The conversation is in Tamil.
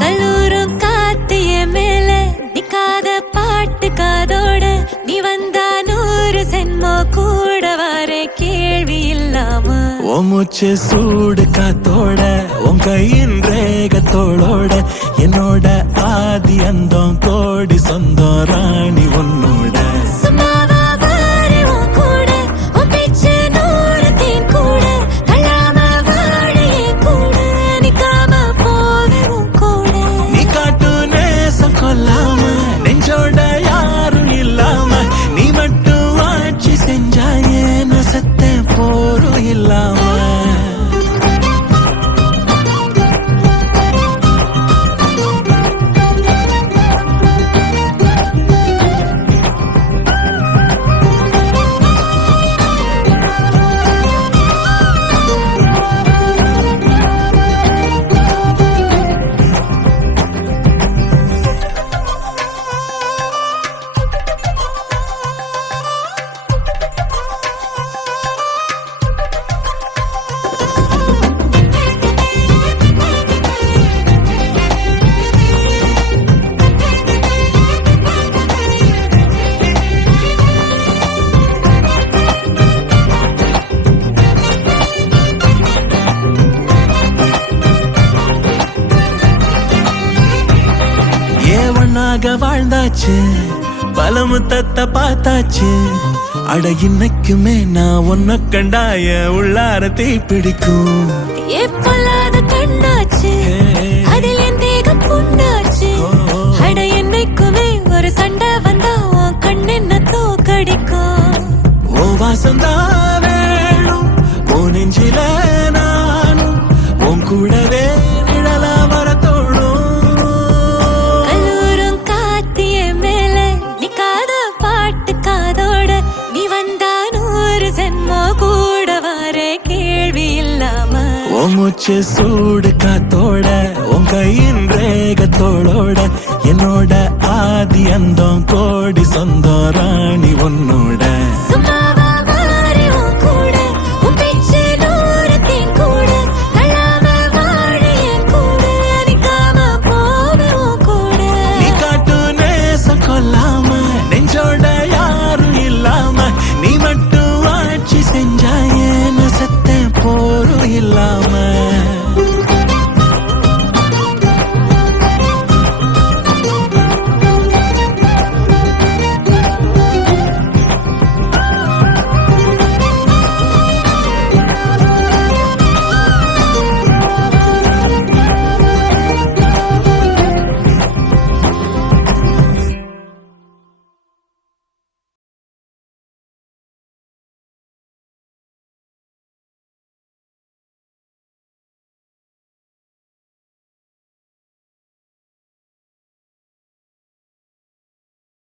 கல்லூரும் காத்திய மேல நிக்காத பாட்டு காதோட நீ வந்தா 100 சென்மோ கூட வர கேள்வி இல்லாம உன் மூச்சு சூடு காத்தோட உன் கையின் ரேகத்தோளோட என்னோட ஆதி அந்தம் கோடி சொந்தம் ராணி உன்னோட சும்மாவா வாரு உன் கூட உன் பேச்சு 100 தேன் கூட கல்லாம வாழ என் கூட நிக்காம போவே உன் கூட நீ காட்டு நேசம் கொல்லாம நெஞ்சோட யாரும் இல்லாம நீ மட்டும் ஆட்சி செஞ்சாயே நான் செத்தேன் போரும் இல்லாம வாழ்ந்தாச்சு பல முத்தத்தை பார்த்தாச்சு அட இன்னைக்குமே நான் உன்ன கண்டாய உள்ளார தீ பிடிக்கும் எப்பொல்லாத கண்ணாச்சு அதில் என் தேகம் புண்ணாச்சு அட என்னைக்குமே ஒரு சண்டை வந்தா உன் கண்ணென்ன தோக்கடிக்கும் ஓ வாசந்தான் வேணும் ஓ நெஞ்சில நானும் உன் கூடவே நிழலா வர தோணும் கல்லூரும் காத்திய மேல நிக்காத பாட்டு காதோட நீ வந்தா 100 சென்மோ கூட வர கேள்வி இல்லாம உன் மூச்சு சூடு காத்தோட உன் கையின் ரேகத்தோளோட என்னோட ஆதி அந்தம் கோடி சொந்தம்